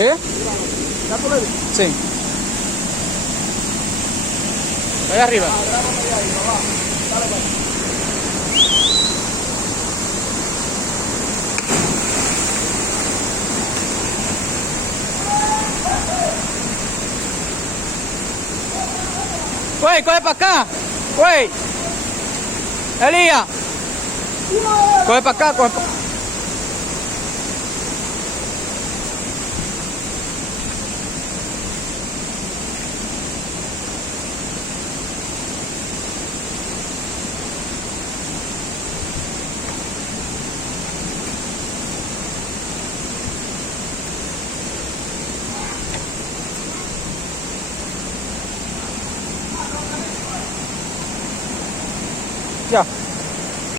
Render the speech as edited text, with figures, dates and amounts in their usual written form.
¿Eh? ¿Ya tú le dices? Sí. Voy arriba. Grábame de ahí, va. Dale, pues. Güey, coge para acá. Güey. Elías. Coge para acá, coge para acá. Ya.